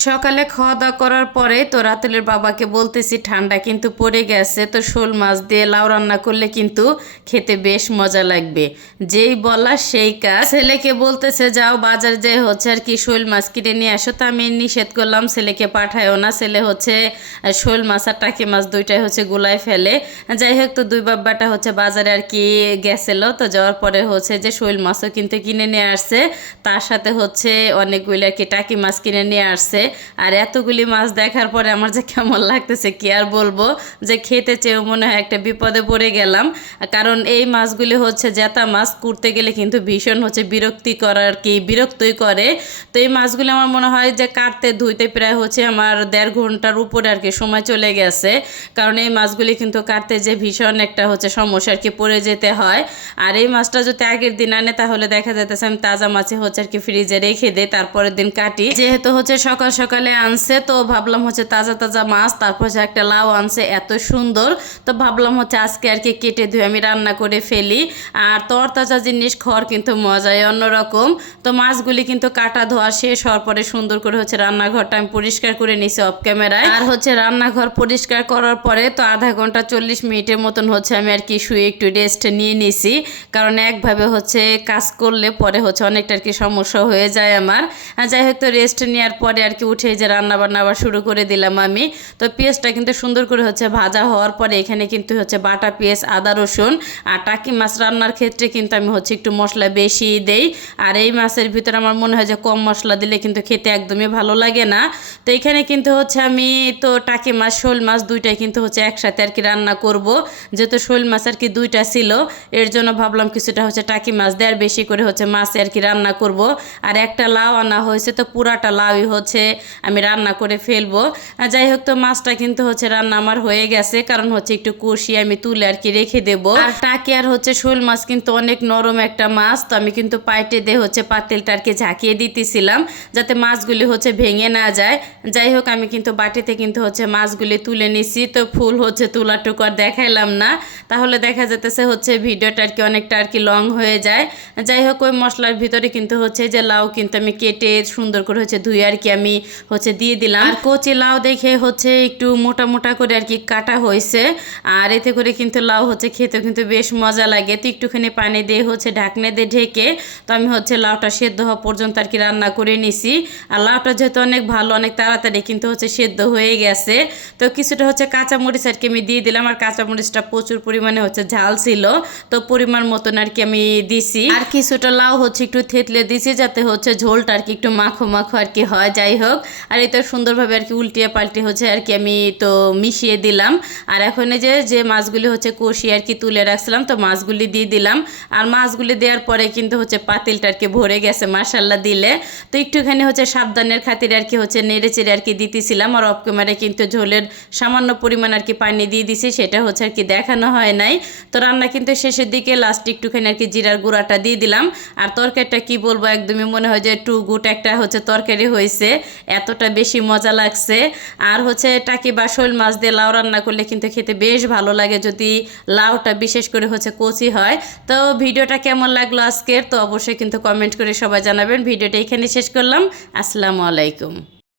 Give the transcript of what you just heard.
সকালে খাওয়া দাওয়া করার পরে তো রাতুলের বাবাকে বলতেছি, ঠান্ডা কিন্তু পড়ে গেছে, তো শোল মাছ দিয়ে লাউ রান্না করলে কিন্তু খেতে বেশ মজা লাগবে। যেই বলা সেই কাজ। ছেলেকে বলতেছে, যাও বাজার যে হচ্ছে আর কি শোল মাছ কিনে নিয়ে আসো। তো আমি নিষেধ করলাম, ছেলেকে পাঠায়ও না। ছেলে হচ্ছে শোল মাছ আর টাকি মাছ দুইটাই হচ্ছে গুলায় ফেলে। যাই হোক, তো দুই বাব্বাটা হচ্ছে বাজারে আর কি গেছিল। তো যাওয়ার পরে হচ্ছে যে শোল মাছও কিন্তু কিনে নিয়ে আসছে। তার সাথে হচ্ছে অনেকগুলি আর কি টাকি মাছ কিনে নিয়ে আসছে। আর এতগুলি মাছ দেখার পরে আমার যে কেমন লাগতেছে, কি আর বলব? যে খেতে চেয়েও মনে হয় একটা বিপদে পড়ে গেলাম। কারণ এই মাছগুলি হচ্ছে জেতা মাছ, কুড়তে গেলে কিন্তু ভীষণ হচ্ছে বিরক্তি করার কি, বিরক্তই করে। তো এই মাছগুলি আমার মনে হয় যে কাটতে, ধুইতে প্রায় হচ্ছে আমার দেড় ঘণ্টার উপরে আর কি সময় চলে গেছে। কারণ এই মাছগুলি কিন্তু কাটতে যে ভীষণ একটা হচ্ছে সমস্যা আর কি পড়ে যেতে হয়। আর এই মাছটা যদি আগের দিন আনে, তাহলে দেখা যাইতেছে আমি তাজা মাছে হচ্ছে আর কি ফ্রিজে রেখে দিই, তারপরের দিন কাটি। যেহেতু হচ্ছে সকাল সকালে আনছে, তো ভাবলাম হচ্ছে তাজা তাজা মাছ, তারপর হচ্ছে একটা লাউ আনছে, এত সুন্দর। তো ভাবলাম হচ্ছে আজকে আর কি কেটে ধুয়ে আমি রান্না করে ফেলি। আর তরতাজা জিনিস খাওয়ার কিন্তু মজাই অন্যরকম। তো মাছগুলি কিন্তু কাটা ধোয়া শেষ হওয়ার পরে সুন্দর করে হচ্ছে রান্নাঘরটা আমি পরিষ্কার করে নিছি অফ ক্যামেরায় আর হচ্ছে রান্নাঘর পরিষ্কার করার পরে তো আধা ঘণ্টা চল্লিশ মিনিটের মতন হচ্ছে আমি আর কি শুয়ে একটু রেস্ট নিয়ে নিছি। কারণ একভাবে হচ্ছে কাজ করলে পরে হচ্ছে অনেকটা আর কি সমস্যা হয়ে যায় আমার। যাই হোক, তো রেস্ট নেওয়ার পরে আর কি উঠে যে রান্না বান্না আবার শুরু করে দিলাম আমি। তো পেঁয়াজটা কিন্তু সুন্দর করে হচ্ছে ভাজা হওয়ার পরে এখানে কিন্তু হচ্ছে বাটা পেঁয়াজ, আদা, রসুন আর টাকি মাছ রান্নার ক্ষেত্রে কিন্তু আমি হচ্ছে একটু মশলা বেশি দেই। আর এই মাছের ভিতরে আমার মনে হয় যে কম মশলা দিলে কিন্তু খেতে একদমই ভালো লাগে না। তো এখানে কিন্তু হচ্ছে আমি তো টাকি মাছ, শোল মাছ দুইটাই কিন্তু হচ্ছে একসাথে আর কি রান্না করব। যেহেতু শোল মাছ আর কি দুইটা ছিল, এর জন্য ভাবলাম কিছুটা হচ্ছে টাকি মাছ দেওয়ার বেশি করে হচ্ছে মাছে আর কি রান্না করব। আর একটা লাউ আনা হয়েছে, তো পুরাটা লাউই হচ্ছে আমি রান্না করে ফেলব। যাই হোক তো মাছটা কিন্তু হচ্ছে রান্না আমার হয়ে গেছে, কারণ হচ্ছে একটু কষি আমি তুলে আর কি রেখে দেব। আর টাকি আর হচ্ছে শোল মাছ কিন্তু অনেক নরম একটা মাছ, তো আমি কিন্তু পাইটে দিয়ে হচ্ছে পাতিলটা আর কি ঝাঁকিয়ে দিতেছিলাম, যাতে মাছগুলি হচ্ছে ভেঙে না যায়। যাই হোক আমি কিন্তু বাটিতে কিন্তু হচ্ছে মাছগুলি তুলে নিছি, তো ফুল হচ্ছে তুলাটুকু আর দেখাইলাম না। তাহলে দেখা যেতেছে হচ্ছে ভিডিওটা আর কি অনেকটা আর কি লং হয়ে যায়। যাই হোক, ওই মশলার ভিতরে কিন্তু হচ্ছে যে লাউ কিন্তু আমি কেটে সুন্দর করে হচ্ছে ধুয়ে আর কি আমি হচ্ছে দিয়ে দিলাম। আর কচি লাউ দেখে হচ্ছে একটু মোটা মোটা করে আর কি কাটা হয়েছে। আর এতে করে কিন্তু লাউ হচ্ছে খেতে কিন্তু বেশ মজা লাগে। তো একটুখানি পানি দিয়ে হচ্ছে ঢাকনে দিয়ে ঢেকে তো আমি হচ্ছে লাউটা সেদ্ধ হওয়া পর্যন্ত আর কি রান্না করে নিছি। আর লাউটা যেহেতু অনেক ভালো, অনেক তাড়াতাড়ি কিন্তু হচ্ছে সেদ্ধ হয়ে গেছে। তো কিছুটা হচ্ছে কাঁচামরিচ আর কি আমি দিয়ে দিলাম। আর কাঁচামরিচটা প্রচুর পরিমাণে হচ্ছে ঝাল ছিল তো পরিমাণ মতন আর কি আমি দিছি আর কিছুটা লাউ হচ্ছে একটু থেতলে দিছি যাতে হচ্ছে ঝোলটা আর কি একটু মাখো মাখো আর কি হয় যাই হোক আর এই তো সুন্দরভাবে আর কি উল্টিয়ে পাল্টে হচ্ছে আর কি আমি তো মিশিয়ে দিলাম আর এখন যে যে মাছগুলি হচ্ছে কষিয়ে আর কি তুলে রাখছিলাম তো মাছগুলি দিয়ে দিলাম আর মাছগুলি দেওয়ার পরে কিন্তু হচ্ছে পাতিলটা আর কি ভরে গেছে মাসাল্লা দিলে তো একটুখানি হচ্ছে সাবধানের খাতিরে আর কি হচ্ছে নেড়ে চেড়ে আর কি দিতেছিলাম আর অফ ক্যামেরায় কিন্তু ঝোলের সামান্য পরিমাণ আর কি পানি দিয়ে দিছি সেটা হচ্ছে আর কি দেখানো হয় নাই। তো রান্না কিন্তু শেষের দিকে লাস্ট একটুখানি আর কি জিরার গুঁড়াটা দিয়ে দিলাম। আর তরকারিটা কি বলব, একদমই মনে হয় যে টু গুট একটা হচ্ছে তরকারি হয়েছে। এতটা বেশি মজা লাগছে। আর হচ্ছে টাকি বা শোল মাছ দিয়ে লাউ রান্না করলে কিন্তু খেতে বেশ ভালো লাগে যদি লাউটা বিশেষ করে হচ্ছে কচি হয়। তো ভিডিওটা কেমন লাগল আজকের? তো অবশ্যই কিন্তু কমেন্ট করে সবাই জানাবেন। ভিডিওটা এখানে শেষ করলাম। আসসালামু আলাইকুম।